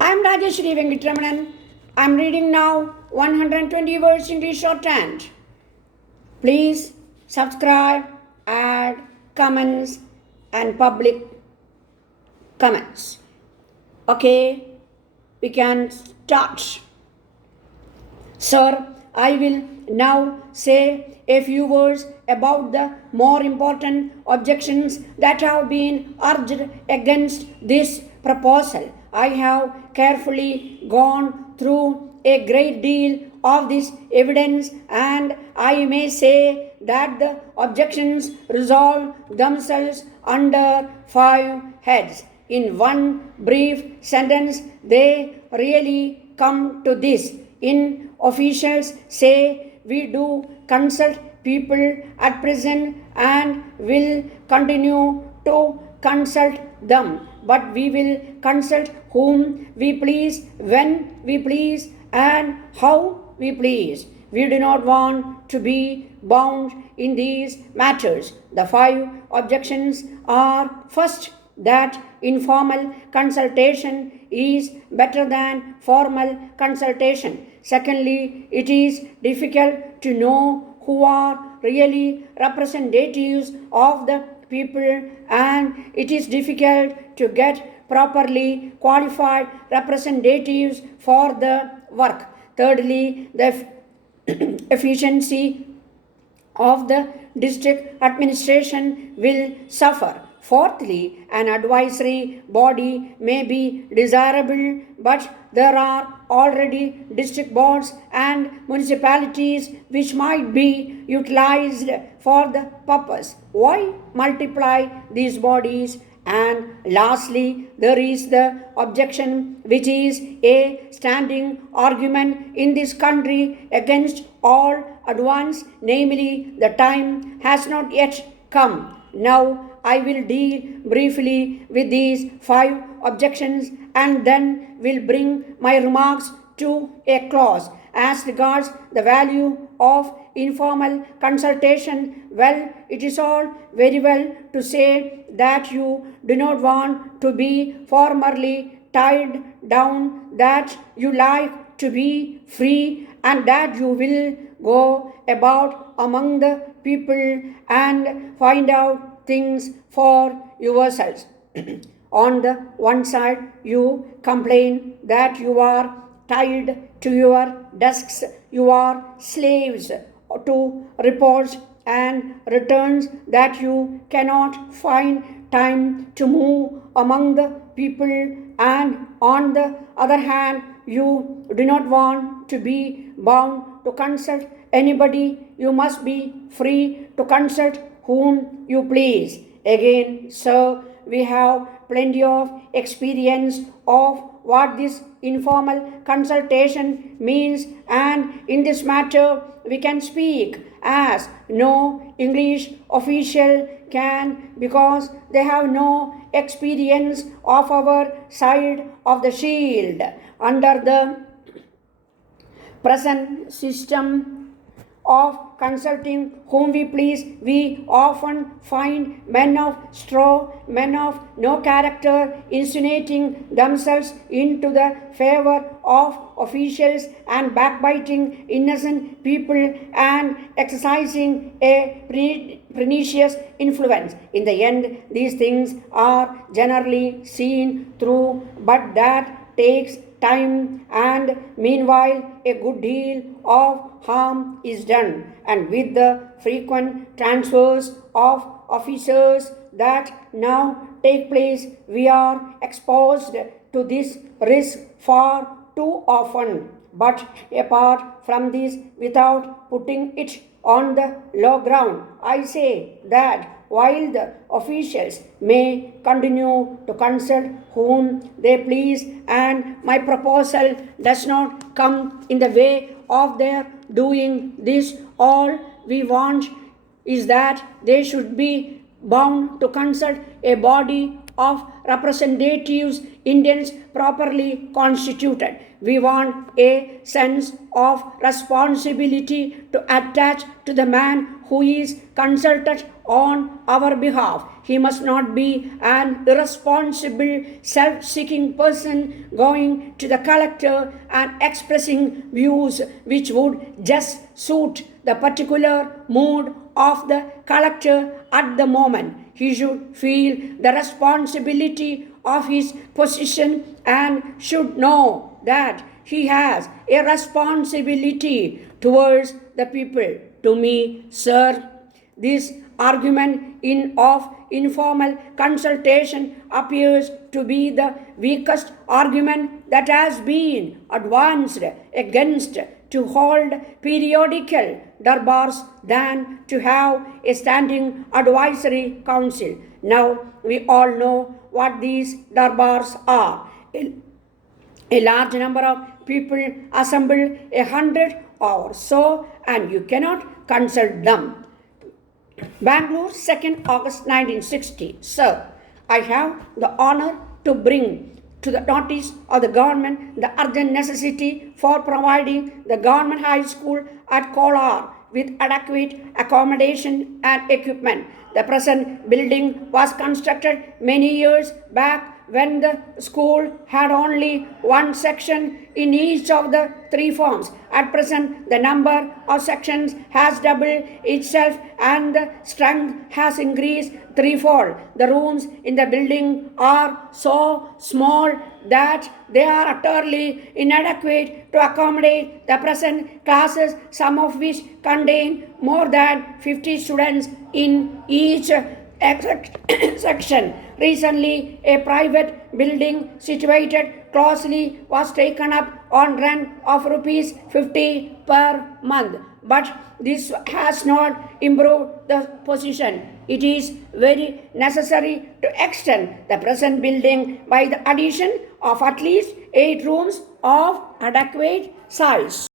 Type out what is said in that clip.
I am Rajeshri Venkatramanan. I am reading now 120 words English shorthand. Please subscribe, add comments and public comments. Okay, we can start. Sir, I will now say a few words about the more important objections that have been urged against this proposal. I have carefully gone through a great deal of this evidence, and I may say that the objections resolve themselves under 5 heads. In one brief sentence, they really come to this. In officials say we do consult people at present and will continue to consult them, but we will consult whom we please, when we please, and how we please. We do not want to be bound in these matters. The 5 objections are: first, that informal consultation is better than formal consultation. Secondly, it is difficult to know who are really representatives of the people, and it is difficult to get properly qualified representatives for the work. Thirdly, the efficiency of the district administration will suffer. Fourthly, an advisory body may be desirable, but there are already district boards and municipalities which might be utilized for the purpose. Why multiply these bodies? And lastly, there is the objection, which is a standing argument in this country against all advance, namely, the time has not yet come. Now, I will deal briefly with these 5 objections and then will bring my remarks to a close. As regards the value of informal consultation, well, it is all very well to say that you do not want to be formally tied down, that you like to be free, and that you will go about among the people and find out things for yourselves. On the one side, you complain that you are tied to your desks, you are slaves to reports and returns, that you cannot find time to move among the people, and on the other hand, you do not want to be bound to consult anybody. You must be free to consult whom you please. Again, sir, we have plenty of experience of what this informal consultation means, and in this matter we can speak as no English official can, because they have no experience of our side of the shield. Under the present system of consulting whom we please, we often find men of straw, men of no character, insinuating themselves into the favor of officials and backbiting innocent people and exercising a pernicious influence. In the end, these things are generally seen through, but that takes time, and meanwhile a good deal of harm is done. And with the frequent transfers of officers that now take place, we are exposed to this risk far too often. But apart from this, without putting it on the low ground, I say that while the officials may continue to consult whom they please, and my proposal does not come in the way of their doing this, all we want is that they should be bound to consult a body of representatives, Indians properly constituted. We want a sense of responsibility to attach to the man who is consulted on our behalf. He must not be an irresponsible, self-seeking person going to the collector and expressing views which would just suit the particular mood of the collector at the moment. He should feel the responsibility of his position and should know that he has a responsibility towards the people. To me, sir, this argument of informal consultation appears to be the weakest argument that has been advanced against to hold periodical darbars than to have a standing advisory council. Now we all know what these darbars are. A large number of people assemble 100 or so, and you cannot consult them. Bangalore, 2nd August 1960. Sir, I have the honor to bring to the notice of the government the urgent necessity for providing the government high school at Kolar with adequate accommodation and equipment. The present building was constructed many years back when the school had only one section in each of the three forms. At present, the number of sections has doubled itself and the strength has increased threefold. The rooms in the building are so small that they are utterly inadequate to accommodate the present classes, some of which contain more than 50 students in each section. Recently, a private building situated closely was taken up on rent of rupees 50 per month. But this has not improved the position. It is very necessary to extend the present building by the addition of at least 8 rooms of adequate size.